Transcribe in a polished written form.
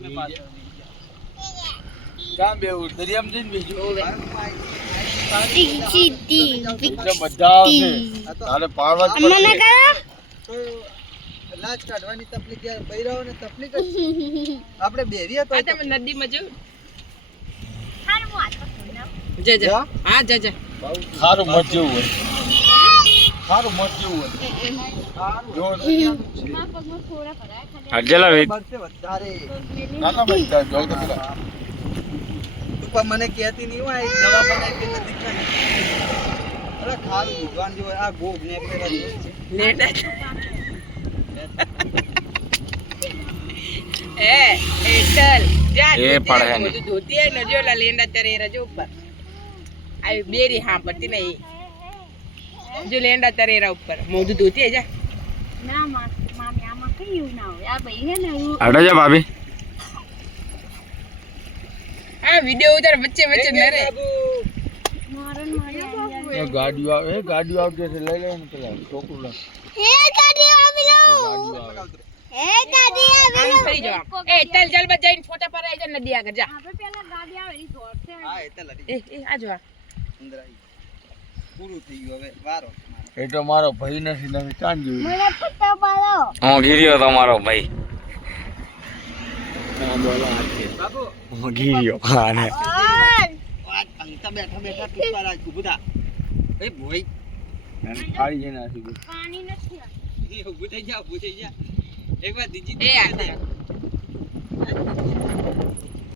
તમે પાછળ કામ બેવું દરિયામ જઈને બેસજો સીધી બધા આવશે તારે પાડવા જ અમને પડશે કરો તો લાજ કાઢવાની તકલીફ યાર બૈરાઓને તકલીફ જ આપણે બેરીએ તો તમે નદીમાં જો હાર હું આતો જા જા હા જા જા સારું મત જેવું હોય સારું મત જેવું હોય જો માં પગમાં થોડા ભરાય ખાલી અડજેલા વેદ બનશે વધારે નાના ભાઈ જો તો પેલા તું પણ મને કહેતી નહીં હોય એક દવા બનાવી કે નથી ખાઈ અરે ખારું ભગવાન જેવો આ ગોગ ને પેલા લેડા એ એટલ જા એ પડે ને. ધોતી હે નજો લા લેંડા તરે રજો ઉપર આવી બેરી હા પડતી નહીં જો લેંડા તરે રા ઉપર મોઢું ધોતી હે જા ના મામી આમાં કઈ ના હોય આ ભાઈ હે ને અડો જા ભાભી આ વિડિયો ઉતાર વચ્ચે વચ્ચે નરે મારન મારી એ ગાડીઓ આવે એ ગાડીઓ આવતી હશે લઈ લેવાનું પેલા છોકરું લાગ હે ગાડી આવી લો હે ગાડી આવી આમ ફરી જાવ એ ચાલ ચાલ બસ જઈને ફોટા પર આવી જા નદી આગળ જા આપણે પેલા ગાડી આવે રી દોડશે હા એ તો લડી એ આ જો આ. અંદર આવી પૂરું થઈ ગયું હવે વારો એ તો મારો ભાઈ નથી ચાંદ જેવું મને પત્તા પાડો હું ગીર્યો તમારો ભાઈ બાબુ હું ગીર્યો હા ને ઓર આ અંતા બેઠા બેઠા તું રાજ ઉભા એ ભોઈ ખાડી જઈને આસી ગયું પાણી નથી ઊભું થઈ જા એક વાર દીજી એ આ